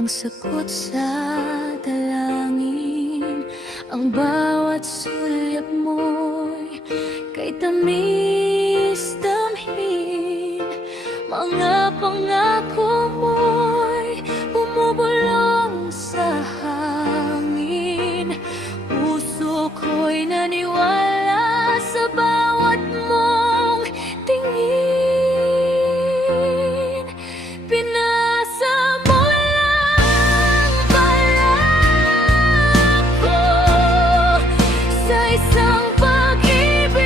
ang sagot sa dalangin. Ang bawat sulyap mo'y kay tamis damhin. Mga pangako mo'y bumubulong sa hangin. Puso ko'y naniwala sa bawat mong tingin. Pinasa mo lang balak ko sa isang pag-ibig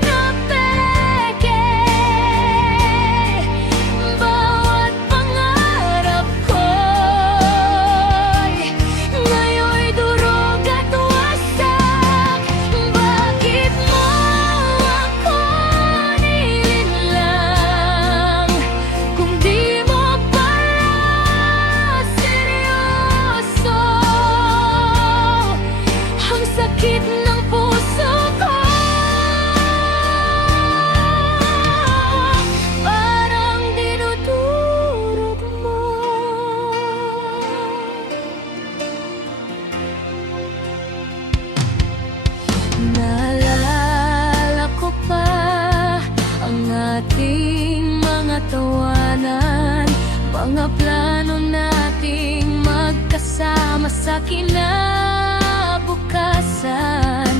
na peke. Bawat pangarap ko'y ngayon'y durog at wasak. Bakit mo ako nilinlang kung di mo pala seryoso? Ang sakit ng puso ko, parang dinudurog mo. Naalala ko pa ang ating mga tawanan, mga plano nating magkasama sa kinabukasan.